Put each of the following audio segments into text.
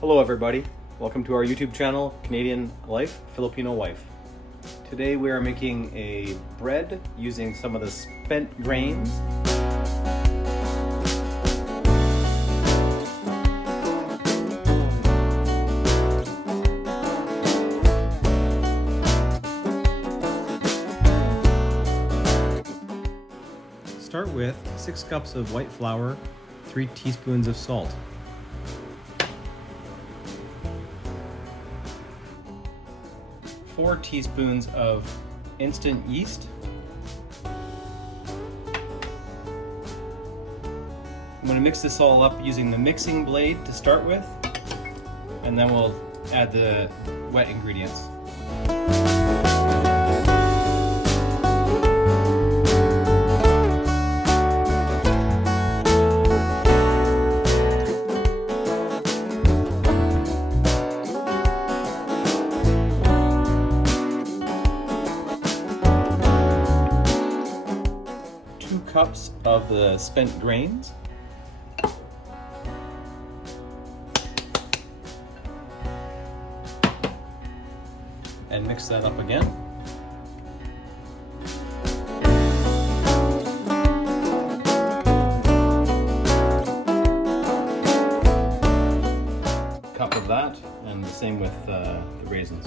Hello everybody, welcome to our YouTube channel, Canadian Life, Filipino Wife. Today we are making a bread using some of the spent grains. Start with 6 cups of white flour, 3 teaspoons of salt. 4 teaspoons of instant yeast. I'm going to mix this all up using the mixing blade to start with, and then we'll add the wet ingredients. 2 cups of the spent grains. And mix that up again. Cup of that, and the same with the raisins.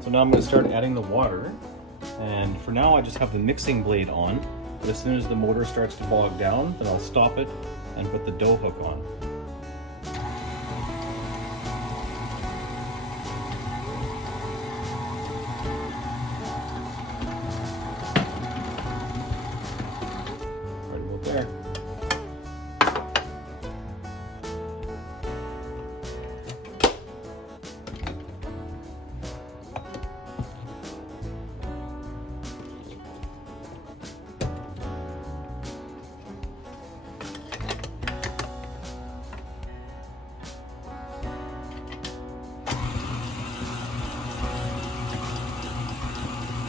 So now I'm going to start adding the water, and for now I just have the mixing blade on, but as soon as the motor starts to bog down, then I'll stop it and put the dough hook on. Right about there.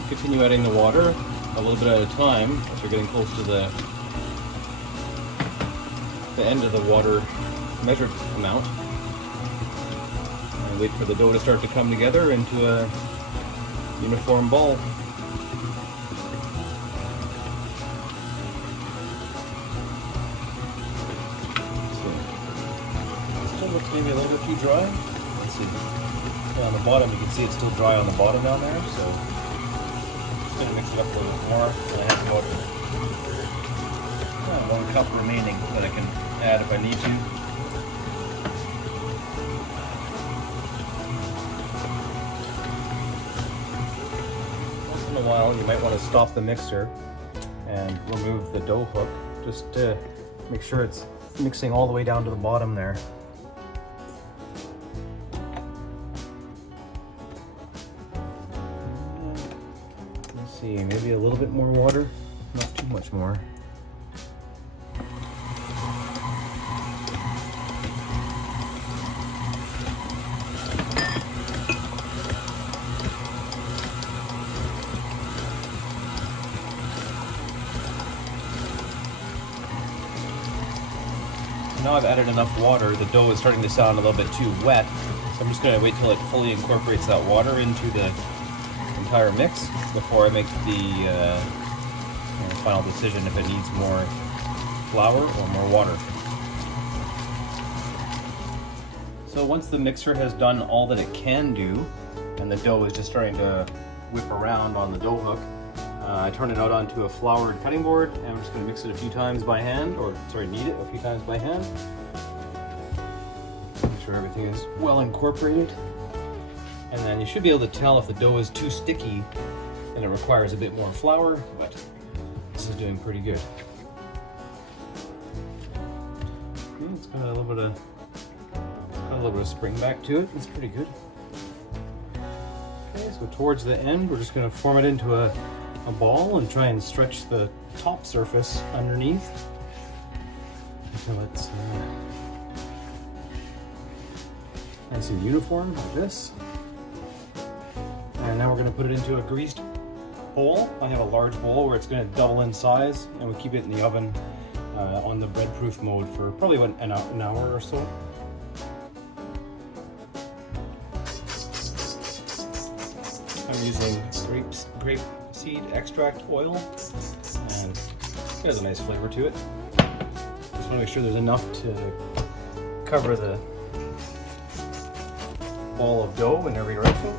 Continue adding the water a little bit at a time as you're getting close to the end of the water measured amount. And wait for the dough to start to come together into a uniform ball. Still looks maybe a little bit too dry. Let's see. On the bottom, you can see it's still dry on the bottom down there, so I'm going to mix it up a little bit more, and I have about 1 cup remaining that I can add if I need to. Once in a while you might want to stop the mixer and remove the dough hook just to make sure it's mixing all the way down to the bottom there. See, maybe a little bit more water, not too much more. Now I've added enough water, the dough is starting to sound a little bit too wet, so I'm just going to wait till it fully incorporates that water into the entire mix before I make the final decision if it needs more flour or more water. So once the mixer has done all that it can do and the dough is just starting to whip around on the dough hook, I turn it out onto a floured cutting board, and I'm just going to mix it a few times by hand, knead it a few times by hand. Make sure everything is well incorporated. And then you should be able to tell if the dough is too sticky and it requires a bit more flour, but this is doing pretty good. It's got a little bit of spring back to it. It's pretty good. Okay, so towards the end, we're just going to form it into a ball and try and stretch the top surface underneath until it's nice and uniform like this. And now we're going to put it into a greased bowl. I have a large bowl where it's going to double in size, and we keep it in the oven on the bread-proof mode for probably about an hour or so. I'm using grape seed extract oil, and it has a nice flavor to it. Just want to make sure there's enough to cover the ball of dough in every direction.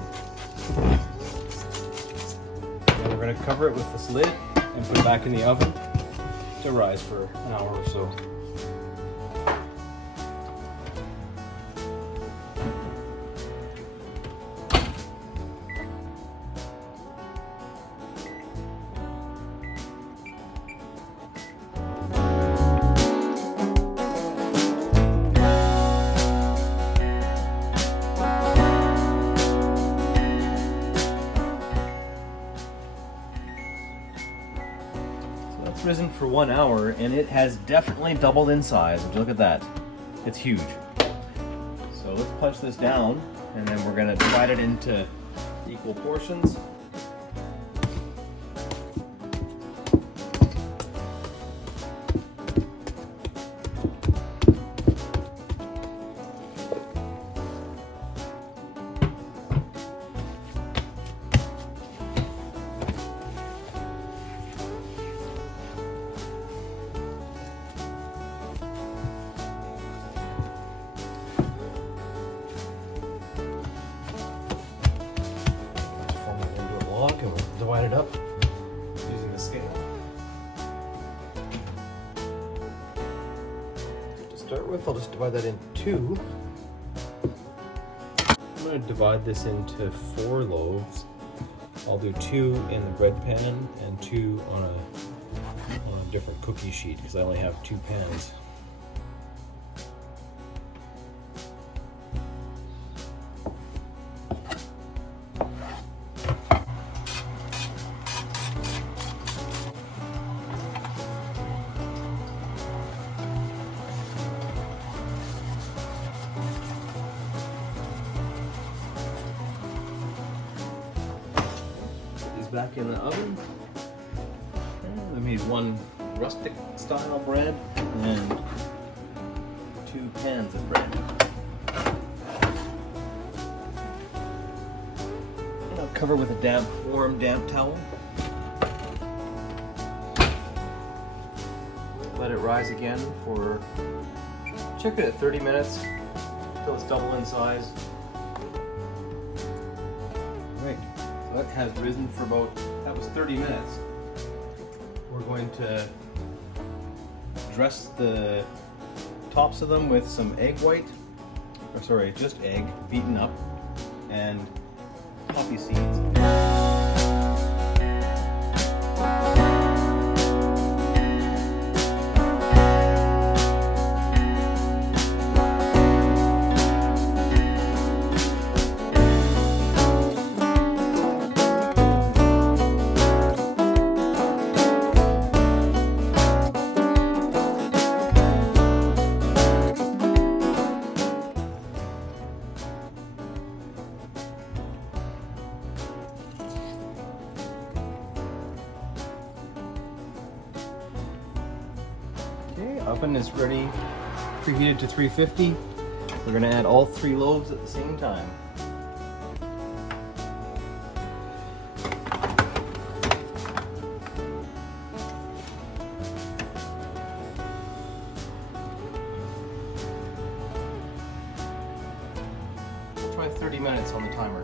And we're going to cover it with this lid and put it back in the oven to rise for an hour or so. Risen for 1 hour, and it has definitely doubled in size. Would you look at that? It's huge. So let's punch this down, and then we're going to divide it into equal portions. And we'll divide it up using the scale. To start with, I'll just divide that into 2. I'm going to divide this into 4 loaves. I'll do 2 in the bread pan and 2 on a different cookie sheet because I only have 2 pans. Back in the oven. And I made 1 rustic style bread and 2 pans of bread. And I'll cover with a warm damp towel. Let it rise again for, check it at 30 minutes until it's double in size. Right. That has risen for about, that was 30 minutes. We're going to dress the tops of them with some egg white, or sorry, just egg beaten up, and poppy seeds. Okay, oven is ready, preheated to 350. We're going to add all 3 loaves at the same time. We'll try 30 minutes on the timer.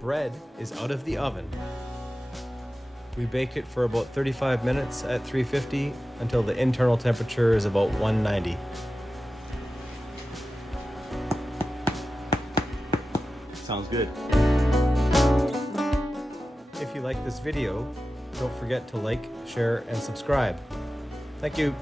Bread is out of the oven. We bake it for about 35 minutes at 350 until the internal temperature is about 190. Sounds good. If you like this video, don't forget to like, share, and subscribe. Thank you.